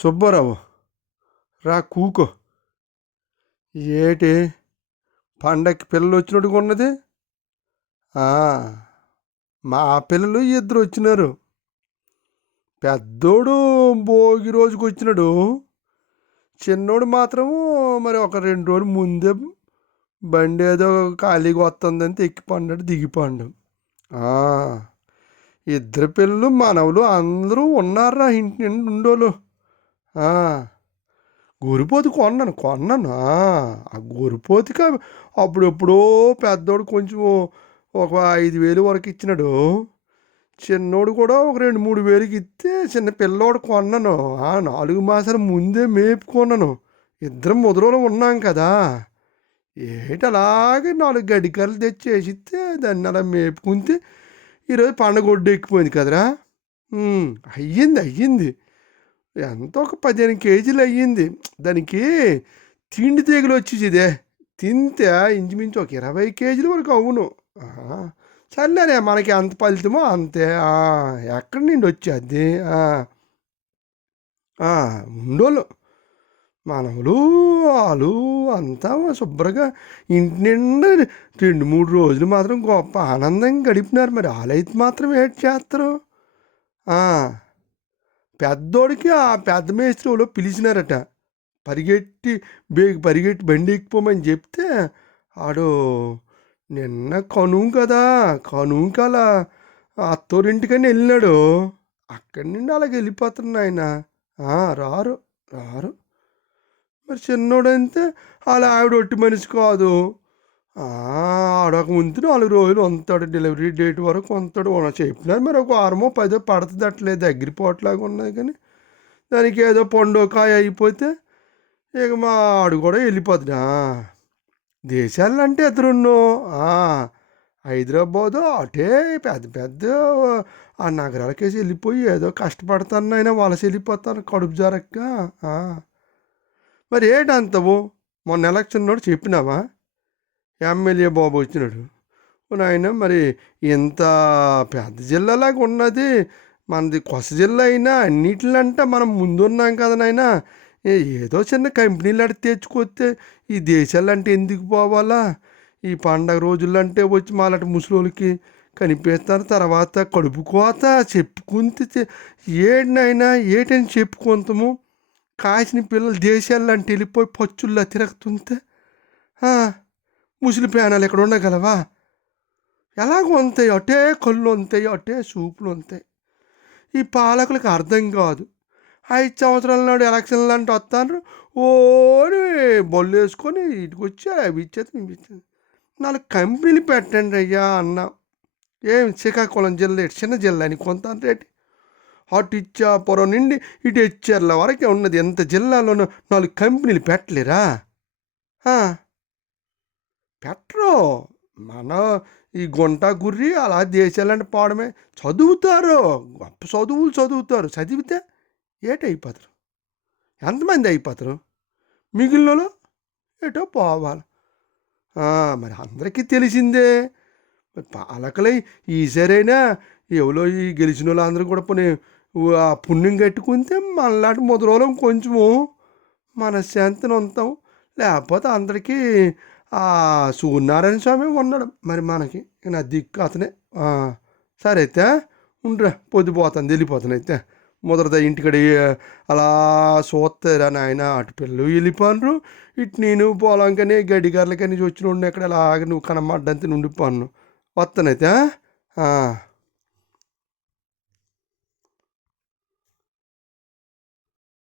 సుబ్బారావు రా కూకో. ఏటి? పండక్కి పిల్లలు వచ్చినట్టుగా ఉన్నది? మా పిల్లలు ఇద్దరు వచ్చినారు. పెద్దోడు భోగి రోజుకి వచ్చినాడు. చిన్నోడు మాత్రము మరి ఒక రెండు రోజులు ముందే బండి ఏదో ఖాళీగా వస్తుందని ఎక్కిపండాడు దిగిపోండు పండు. ఇద్దరు పిల్లలు మనవలు అందరూ ఉన్నారా ఇంటి నిండు ఉండోళ్ళు. గొరిపోతు కొన్నాను కొన్నాను? ఆ, ఆ అప్పుడెప్పుడో పెద్దోడు కొంచెం ఒక ఐదు వేలు వరకు ఇచ్చినాడు. చిన్నోడు కూడా ఒక రెండు మూడు వేలకి ఇస్తే చిన్న పిల్లోడు కొన్నాను. ఆ నాలుగు మాసాల ముందే మేపుకున్నాను. ఇద్దరం ముదరలో ఉన్నాం కదా. ఏటలాగే అలాగే నాలుగు గడికలు తెచ్చి వేసిస్తే దాన్ని అలా మేపుకుంటే ఈరోజు పండగ ఒడ్డు ఎక్కిపోయింది కదరా. అయ్యింది అయ్యింది. ఎంత ఒక పదిహేను కేజీలు అయ్యింది. దానికి తిండి తీగలు వచ్చేసిదే తింటే ఇంచుమించు ఒక ఇరవై కేజీల వరకు అవును. సర్లేరే మనకి అంత ఫలితమో అంతే. ఎక్కడి నుండి వచ్చేది? ఉండోళ్ళు మనములు వాళ్ళు అంతా శుభ్రంగా ఇంటి నిండా రెండు మూడు రోజులు మాత్రం గొప్ప ఆనందంగా గడిపినారు. మరి వాళ్ళైతే మాత్రం ఏడ్ చేస్తారు? పెద్దోడికి ఆ పెద్ద మేస్త్రిలో పిలిచినారట. పరిగెట్టి బేగి పరిగెట్టి బండి ఎక్కిపోమని చెప్తే ఆడు నిన్న కనుం కదా కనుం కల అత్తోరింటికని వెళ్ళినాడు అక్కడి నుండి అలాగ వెళ్ళిపోతున్నా ఆయన. రారు రారు. మరి చిన్నోడంతే అలా ఆవిడ ఒట్టి మనిషి కాదు. ఆ, ముందు నాలుగు రోజులు ఉంటాడు డెలివరీ డేట్ వరకు అంతాడు ఉన్న చెప్పినారు. మరి ఒక వారమో పదో పడుతుంది అట్లే దగ్గర ఉన్నది కానీ దానికి ఏదో పండు కాయ అయిపోతే ఇక మా ఆడు కూడా వెళ్ళిపోతున్నా. దేశాలు అంటే ఎదురున్నో హైదరాబాదు అటే పెద్ద పెద్ద ఆ నగరాలకేసి వెళ్ళిపోయి ఏదో కష్టపడతాను అయినా వలస వెళ్ళిపోతాను కడుపు జరక్క మరి ఏంటంతవు మొన్న ఎలక్షన్ నోడు చెప్పినావా? ఎమ్మెల్యే బాబు వచ్చినాడు. నాయన మరి ఇంత పెద్ద జిల్లాలాగా ఉన్నది మనది కొస జిల్లా అయినా అన్నిటిలంటే మనం ముందున్నాం కదా నాయన. ఏ- ఏదో చిన్న కంపెనీలు అడిగి తెచ్చుకొస్తే ఈ దేశాలంటే ఎందుకు పోవాలా? ఈ పండగ రోజులంటే వచ్చి మాలాంటి ముసలోళ్ళకి కనిపిస్తారు తర్వాత కడుపు కోత చెప్పుకుంటే ఏడినైనా ఏటని చెప్పుకుంటాము? కాసిన పిల్లలు దేశాలంటే వెళ్ళిపోయి పచ్చుల్లా తిరుగుతుంటే ముసలి ప్రాణాలు ఎక్కడ ఉండగలవా? ఎలాగో అంతాయి అటే కళ్ళు ఉంటాయి అటే సూపులు ఉంటాయి ఈ పాలకులకు అర్థం కాదు. ఐదు సంవత్సరాల నాడు ఎలక్షన్లు అంటే వస్తాను ఓని బొల్లు వేసుకొని ఇటుకు అవి ఇచ్చేది ఇచ్చేది నాలుగు కంపెనీలు పెట్టండి అయ్యా అన్నా. ఏం శ్రీకాకుళం జిల్లా ఇటు చిన్న జిల్లా అని కొంత రేటు. అటు ఇచ్చాపురం నుండి ఇటు ఇచ్చార్ల వరకే ఉన్నది. ఎంత జిల్లాలోనూ నాలుగు కంపెనీలు పెట్టలేరా? పెట్టరు. మన ఈ గుంట గుర్రి అలా దేశాలంటే పోవడమే చదువుతారు. గొప్ప చదువులు చదువుతారు. చదివితే ఏటైపోతారు ఎంతమంది అయిపోతారు? మిగిలిన వాళ్ళు ఏటో పోవాలి. మరి అందరికీ తెలిసిందే. మరి పాలకులై ఈసారైనా ఎవరో ఈ గెలిచిన వాళ్ళందరూ కూడా పోనీ ఆ పుణ్యం కట్టుకుంటే మనలాంటి ముదరోళం కొంచెము మనశ్శాంతిని ఉంటాం లేకపోతే అందరికీ సూర్యనారాయణ స్వామి ఉన్నాడు. మరి మనకి నా దిక్కు అతనే. సరే అయితే ఉండ్రా పొద్దుపోతాను వెళ్ళిపోతాను అయితే. ముదరద ఇంటికడ అలా చూస్తారా నాయన అటు పిల్లలు వెళ్ళిపోను ఇటు నేను పొలంకని గడ్డిగారులకని వచ్చిన ఉండి అక్కడ అలాగ నువ్వు కనమడ్డంతే ఉండిపోను. వస్తానైతే